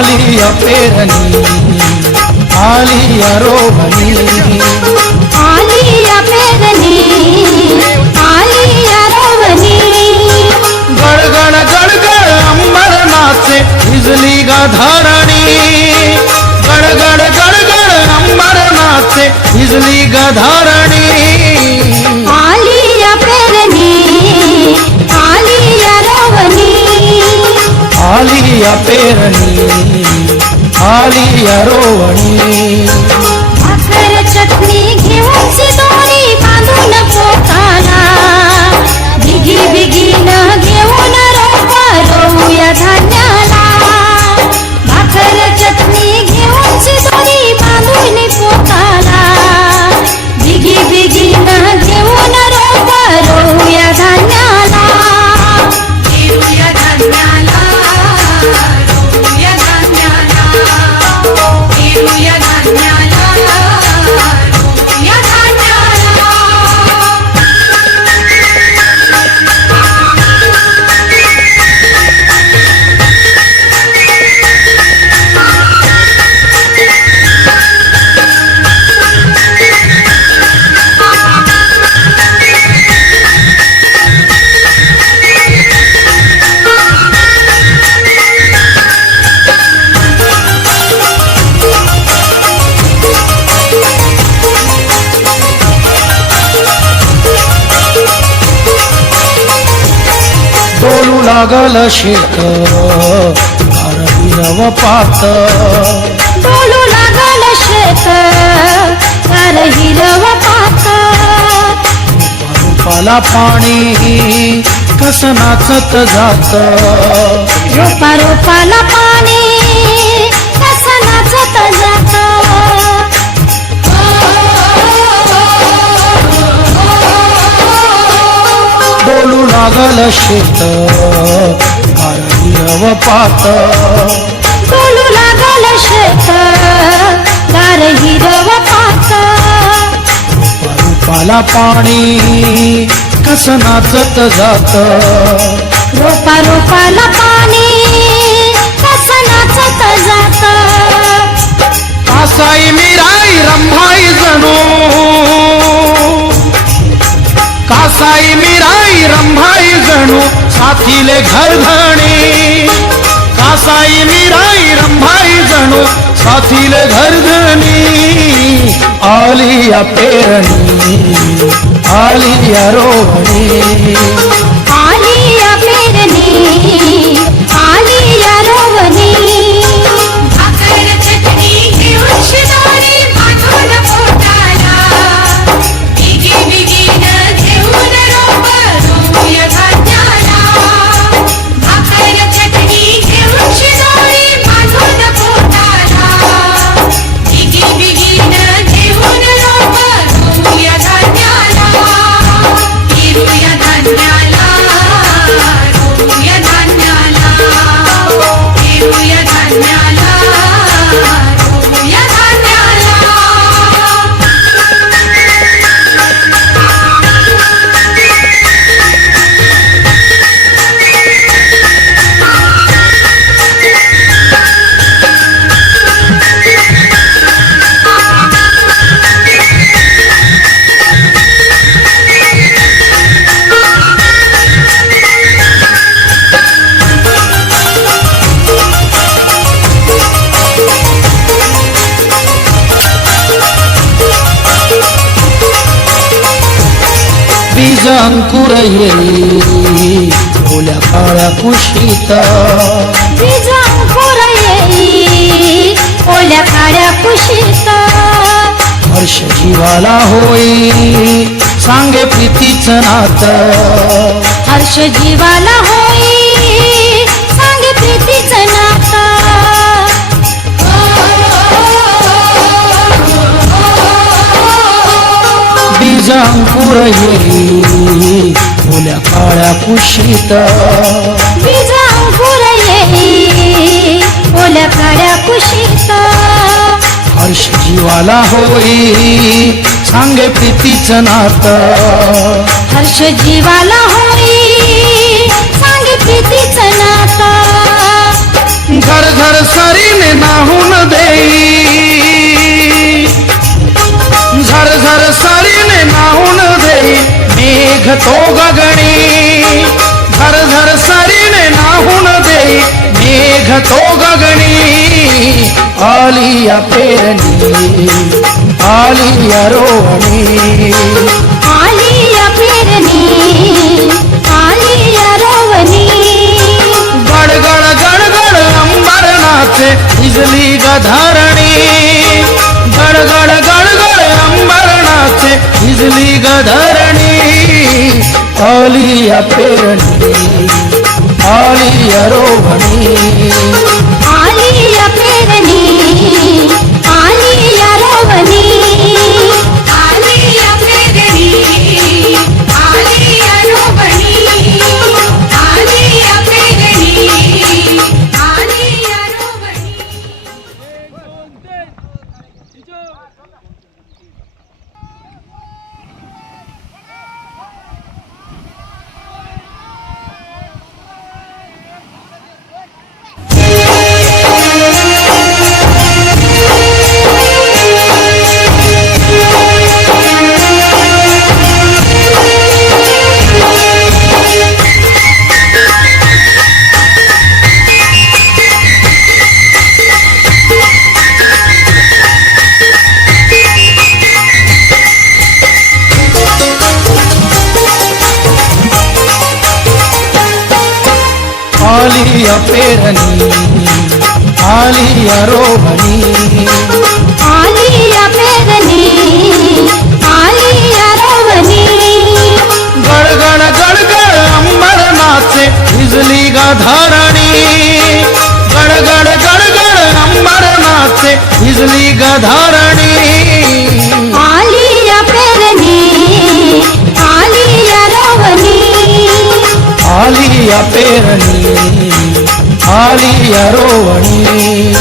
आलिया पेरणी आलिया रोवणी आलिया पेरणी आलिया रोवणी गडगड गडगड अंबरनाचे भिजली ग धरणी गडगड गडगड अंबरनाचे भिजली ग धरणी आलिया पेरणी आलिया रोवणी आलिया पेरणी आलिया रोवणी भाकर चटणी घेऊन शिदोरी बांधून पोटाला बिगी बिगीन घेऊन रोपा रोऊया धान्याला भाकर चटणी घेऊन शिदोरी बांधून पोटाला बिगी बिगीन घेऊन रोपा रोऊया धान्याला पेरूया धान्याला रोऊया धान्याला पेरूया धान्याला रोऊया धान्याला डोलू लागल शेत हिरव पात डोलू लागल शेत कर हिरव पात रूपाला पाणी कस नाचत जात रोपा रोपाला पाणी कसं नाचत जात डोलू लागल शेत हिरव पात डोलू लागल शेत कर हिरव पात रूपाला पाणी कस नाचत जात रोपा रोपाला पाणी कसं नाचत जात कासाई मिराई रंभाई जणू कासाई मिराई रंभाई जणू साथीले घरधणी कासाई मिराई रंभाई जणू साथीले घरधणी आलिया पेरणी आलिया रोवणी आलिया पेरणी आलिया रोवणी भाकर चटणी घेऊन शिदोरी बांधून पोटाला बिगी बिगीन घेऊन रोपा रोऊया धान्याला भाकर चटणी घेऊन शिदोरी बांधून पोटाला बिगी बिगीन घेऊन रोपा रोऊया धान्याला पेरूया धान्याला रोऊया धान्याला पेरूया धान्याला रोऊया धान्याला बीज अंकुर येई ओल्या काळ्या कुशीत बीज अंकुर येई ओल्या काळ्या कुशीत हर्ष जीवाला होई सांगे प्रीतीचं नात हर्ष जीवाला होई सांगे प्रीतीचं नातं बीज अंकुर येई ओल्या काळ्या कुशीत बीज अंकुर येई ओल्या काळ्या कुशीत हर्ष जीवाला होई सांगे प्रीतीचं नात हर्ष जीवाला होई सांगे प्रीतीचं नातं झरझर सरीने नाहून देई झरझर सरीने नाहून देई मेघ तो गगनी झरझर सरीने नाहून देई मेघ तो गगनी आलिया पेरणी आलिया रोवणी आलिया पेरणी आलिया रोवणी गडगड गडगड अंबरनाचे भिजली गधारणी गडगड गडगड अंबरनाचे भिजली गधारणी आलिया पेरणी आलिया रोवणी आलिया पेरणी आलिया रोवणी आलिया पेरणी आलिया रोवणी आलिया पेरणी आलिया रोवणी आलिया पेरणी आलिया रोवणी आलिया पेरणी आलिया रोवणी गडगड गडगड अंबरनाचे भिजली गधारणी गडगड गडगड अंबरनाचे भिजली गधारणी आलिया पेरणी आलिया रोवणी आलिया पेरणी आलिया रोवणी